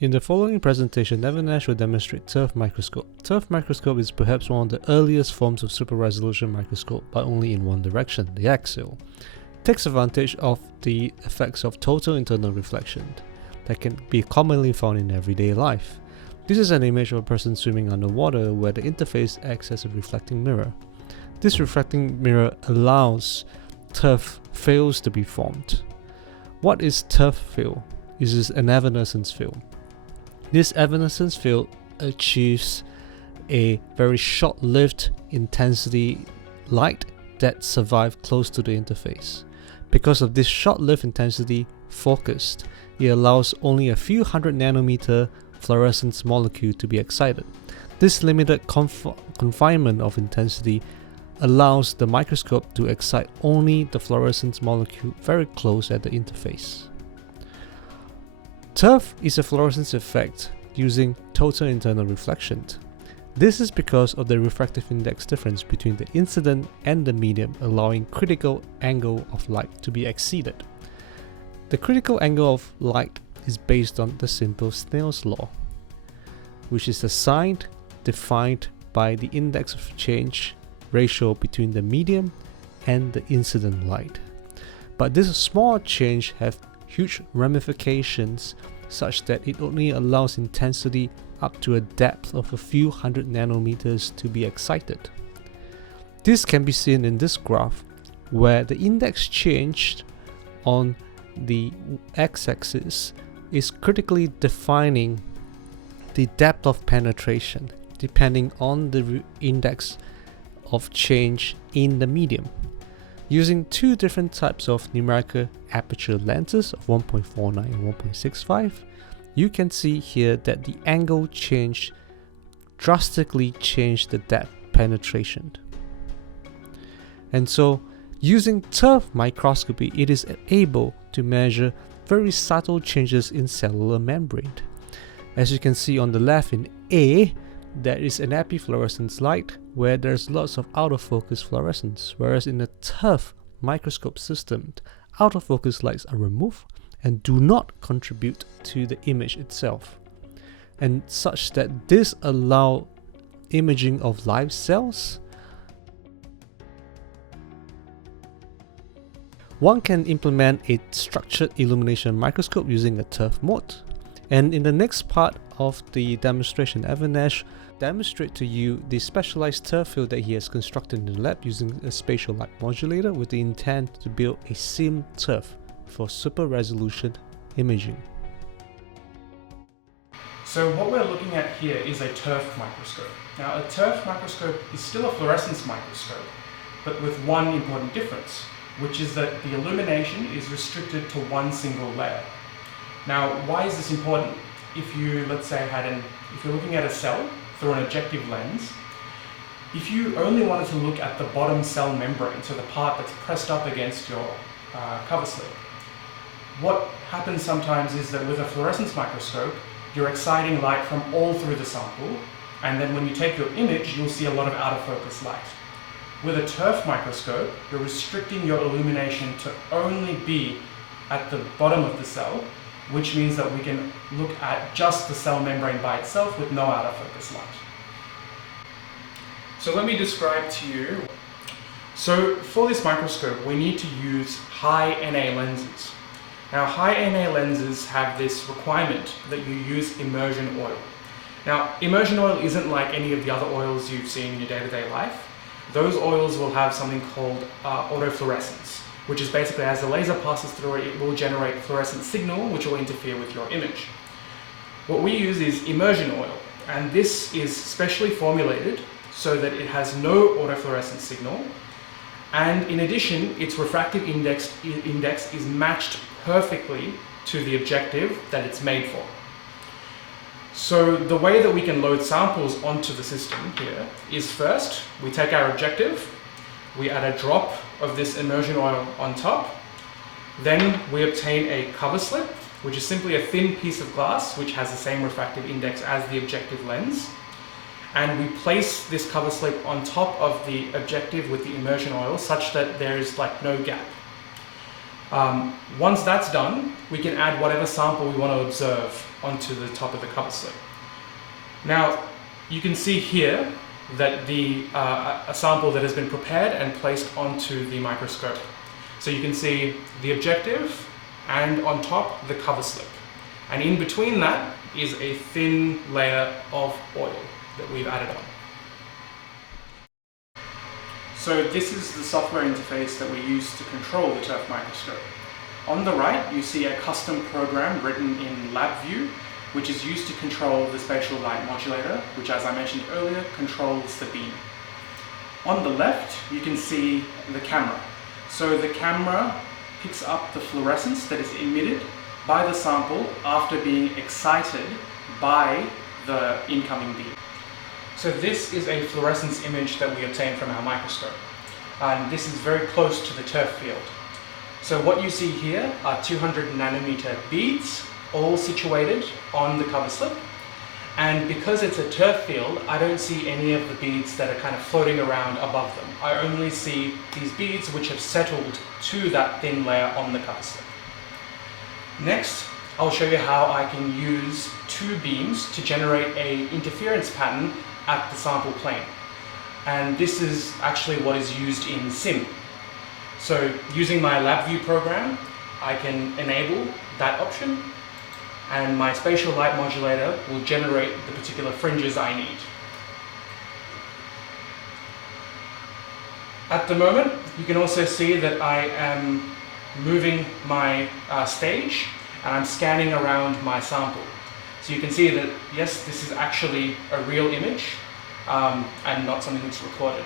In the following presentation, Evanescent will demonstrate TIRF microscope. TIRF microscope is perhaps one of the earliest forms of super resolution microscope, but only in one direction, the axial. It takes advantage of the effects of total internal reflection that can be commonly found in everyday life. This is an image of a person swimming underwater where the interface acts as a reflecting mirror. This reflecting mirror allows TIRF fields to be formed. What is TIRF field? It is an evanescence field. This evanescence field achieves a very short-lived intensity light that survives close to the interface. Because of this short-lived intensity focused, it allows only a few hundred nanometer fluorescence molecule to be excited. This limited confinement of intensity allows the microscope to excite only the fluorescence molecule very close at the interface. TIRF is a fluorescence effect using total internal reflection. This is because of the refractive index difference between the incident and the medium, allowing critical angle of light to be exceeded. The critical angle of light is based on the simple Snell's law, which is a sign defined by the index of change ratio between the medium and the incident light. But this small change has huge ramifications such that it only allows intensity up to a depth of a few hundred nanometers to be excited. This can be seen in this graph where the index change on the x-axis is critically defining the depth of penetration depending on the index of change in the medium. Using two different types of numerical aperture lenses of 1.49 and 1.65, you can see here that the angle change drastically changed the depth penetration. And so, using TIRF microscopy, it is able to measure very subtle changes in cellular membrane. As you can see on the left in A, there is an epifluorescence light where there's lots of out of focus fluorescence, whereas in the TIRF microscope system, out of focus lights are removed and do not contribute to the image itself, and such that this allows imaging of live cells. One can implement a structured illumination microscope using a TIRF mode. And in the next part of the demonstration, Evanescent demonstrate to you the specialized TIRF field that he has constructed in the lab using a spatial light modulator with the intent to build a SIM-TIRF for super resolution imaging. So what we're looking at here is a TIRF microscope. Now a TIRF microscope is still a fluorescence microscope, but with one important difference, which is that the illumination is restricted to one single layer. Now, why is this important? If you, let's say, if you're looking at a cell through an objective lens, if you only wanted to look at the bottom cell membrane, so the part that's pressed up against your cover slip, what happens sometimes is that with a fluorescence microscope, you're exciting light from all through the sample, and then when you take your image, you'll see a lot of out of focus light. With a TIRF microscope, you're restricting your illumination to only be at the bottom of the cell, which means that we can look at just the cell membrane by itself with no out of focus light. So let me describe to you. So for this microscope, we need to use high NA lenses. Now high NA lenses have this requirement that you use immersion oil. Now immersion oil isn't like any of the other oils you've seen in your day-to-day life. Those oils will have something called autofluorescence, which is basically as the laser passes through it, it will generate fluorescent signal which will interfere with your image. What we use is immersion oil, and this is specially formulated so that it has no autofluorescent signal, and in addition its refractive index is matched perfectly to the objective that it's made for. So the way that we can load samples onto the system here is first, we take our objective, we add a drop of this immersion oil on top, then we obtain a cover slip, which is simply a thin piece of glass which has the same refractive index as the objective lens, and we place this cover slip on top of the objective with the immersion oil such that there is like no gap. Once that's done, we can add whatever sample we want to observe onto the top of the cover slip. Now, you can see here that a sample that has been prepared and placed onto the microscope. So you can see the objective and on top the cover slip. And in between that is a thin layer of oil that we've added on. So this is the software interface that we use to control the TIRF microscope. On the right, you see a custom program written in LabVIEW, which is used to control the spatial light modulator, which, as I mentioned earlier, controls the beam. On the left, you can see the camera. So the camera picks up the fluorescence that is emitted by the sample after being excited by the incoming beam. So this is a fluorescence image that we obtained from our microscope. And this is very close to the TIRF field. So what you see here are 200 nanometer beads, all situated on the cover slip. And because it's a TIRF field, I don't see any of the beads that are kind of floating around above them. I only see these beads which have settled to that thin layer on the cover slip. Next, I'll show you how I can use two beams to generate an interference pattern at the sample plane. And this is actually what is used in SIM. So using my LabVIEW program, I can enable that option, and my spatial light modulator will generate the particular fringes I need. At the moment, you can also see that I am moving my stage and I'm scanning around my sample. So you can see that, yes, this is actually a real image and not something that's recorded.